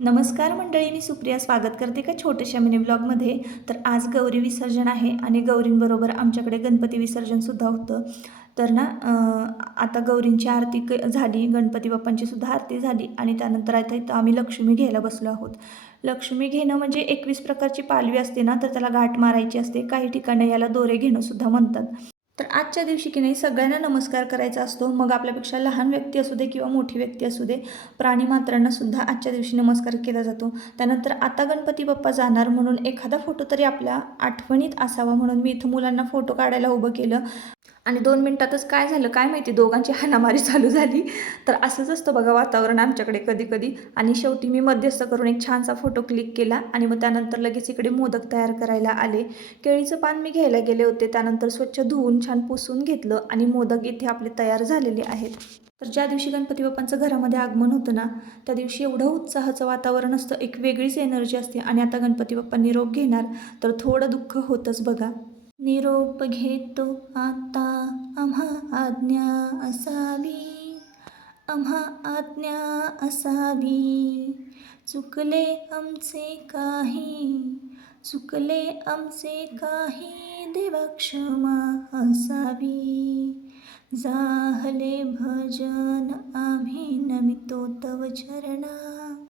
नमस्कार मंडळी, मी सुप्रिया स्वागत करते का छोट्याशा मिनी ब्लॉगमध्ये. तर आज गौरी विसर्जन आहे आणि गौरींबरोबर आमच्याकडे गणपती विसर्जनसुद्धा होतं. तर ना आता गौरींची आरती झाली, गणपती बाप्पांची सुद्धा आरती झाली आणि त्यानंतर आता इथं आम्ही लक्ष्मी घ्यायला बसलो आहोत. लक्ष्मी घेणं म्हणजे 21 प्रकारची पालवी असते ना, तर त्याला गाठ मारायची असते. काही ठिकाणी याला दोरे घेणं सुद्धा म्हणतात. तर आजच्या दिवशी की नाही सगळ्यांना नमस्कार करायचा असतो. मग आपल्यापेक्षा लहान व्यक्ती असू दे किंवा मोठी व्यक्ती असू दे, प्राणीमात्रांना सुद्धा आजच्या दिवशी नमस्कार केला जातो. त्यानंतर आता गणपती बाप्पा जाणार म्हणून एखादा फोटो तरी आपल्या आठवणीत असावा म्हणून मी इथं मुलांना फोटो काढायला उभं केलं. आणि 2 मिनिटातच काय झालं काय माहिती, दोघांची हाणामारी चालू झाली. तर असंच असतं बघा वातावरण आमच्याकडे कधी-कधी. आणि शेवटी मी मध्यस्थ करून एक छानसा फोटो क्लिक केला आणि मग त्यानंतर लगेच इकडे मोदक तयार करायला आले. केळीचं पान मी घ्यायला गेले होते, त्यानंतर स्वच्छ धुवून छान पुसून घेतलं आणि मोदक इथे आपले तयार झालेले आहेत. तर ज्या दिवशी गणपती बाप्पांचं घरामध्ये आगमन होतं ना, त्या दिवशी एवढं उत्साहाचं वातावरण असतं, एक वेगळीच एनर्जी असते. आणि आता गणपती बाप्पा निरोप घेणार, तर थोडं दुःख होतंच बघा. निरोप घेतो आता, आम्हा आज्ञा असावी, आम्हा आज्ञा असावी. चुकले आमचे काही, चुकले आमचे काही, देवा क्षमा असावी. जाहले भजन आम्ही नमितो तव चरणा,